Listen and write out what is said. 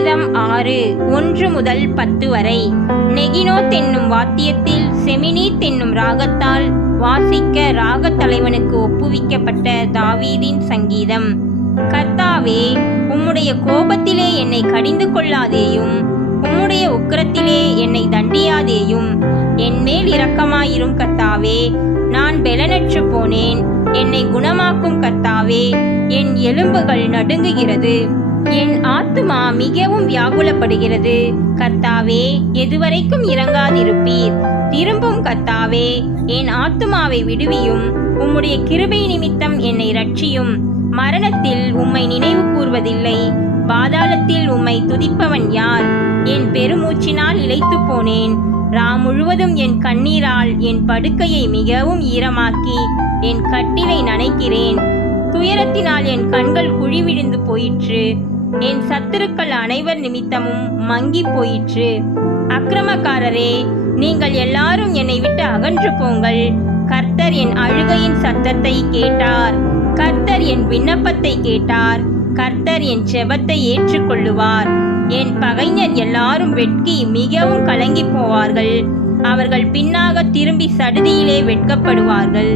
சங்கீதம் 6 1 முதல் 10 வரை. நெகினோத் என்னும் வாத்தியத்தில் செமினீத் என்னும் ராகத்தால் வாசிக்க ராகத் தலைவனுக்கு ஒப்புவிக்கப்பட்ட தாவீதின் சங்கீதம். கர்த்தாவே, உம்முடைய கோபத்திலே என்னை கடிந்து கொள்ளாதேயும், உம்முடைய உக்கிரத்திலே என்னை தண்டியாதேயும். என்மேல் இரக்கமாயிரும் கர்த்தாவே, நான் பெலனற்று போனேன். என்னை குணமாக்கும் கர்த்தாவே, என் எலும்புகள் நடுங்குகிறது. என் ஆத்துமா மிகவும் வியாகுலப்படுகிறது. கர்த்தாவே, எதுவரைக்கும் இறங்காதிருப்பீர்? திரும்பும் கர்த்தாவே, என் ஆத்துமாவை விடுவியும். உம்முடைய கிருபை நிமித்தம் என்னை இரட்சியும். மரணத்தில் உம்மை நினைவு கூர்வதில்லை, பாதாளத்தில் உம்மை துதிப்பவன் யார்? என் பெருமூச்சினால் இளைத்து போனேன். முழுவதும் என் கண்ணீரால் என் படுக்கையை மிகவும் ஈரமாக்கி என் கட்டிலை நனைக்கிறேன். துயரத்தினால் என் கண்கள் குழிவிழுந்து போயிற்று. என் சத்துருக்கள் அனைவர் நிமித்தமும் மங்கி போயிற்று. அக்கிரமக்காரரே, நீங்கள் எல்லாரும் என்னை விட்டு அகன்று போங்கள். கர்த்தர் என் அழுகையின் சத்தத்தை கேட்டார். கர்த்தர் என் விண்ணப்பத்தை கேட்டார். கர்த்தர் என் செபத்தை ஏற்றுக்கொள்ளுவார். என் பகைஞர் எல்லாரும் வெட்கி மிகவும் கலங்கி போவார்கள். அவர்கள் பின்னாக திரும்பி சடுதியிலே வெட்கப்படுவார்கள்.